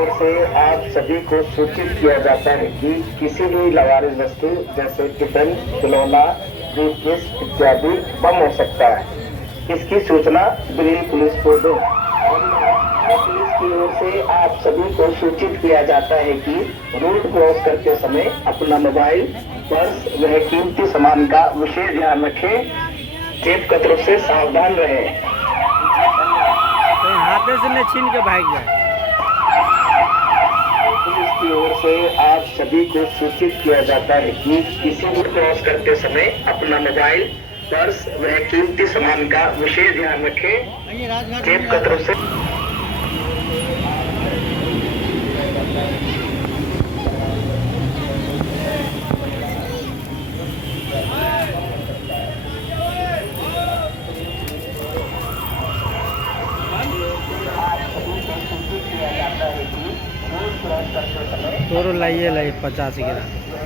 ओर से आप सभी को सूचित किया जाता है कि किसी भी लावारिस वस्तु जैसे टिफिन, खिलौना, ब्रीफकेस इत्यादि बम हो सकता है। इसकी सूचना दिल्ली पुलिस को दो। पुलिस की ओर से आप सभी को सूचित किया जाता है कि रोड क्रॉस करते समय अपना मोबाइल, पर्स व कीमती सामान का विशेष ध्यान रखें। जेब कतरों से सावधान रहें। कहीं हाथे से न छीन के भाग जाए। पुलिस की ओर से आप सभी को सूचित किया जाता है कि किसी भी क्रॉस करते समय अपना मोबाइल, पर्स व कीमती सामान का विशेष ध्यान रखें। जेब कतरों से तोरो लाइए लाई 50 ग्राम।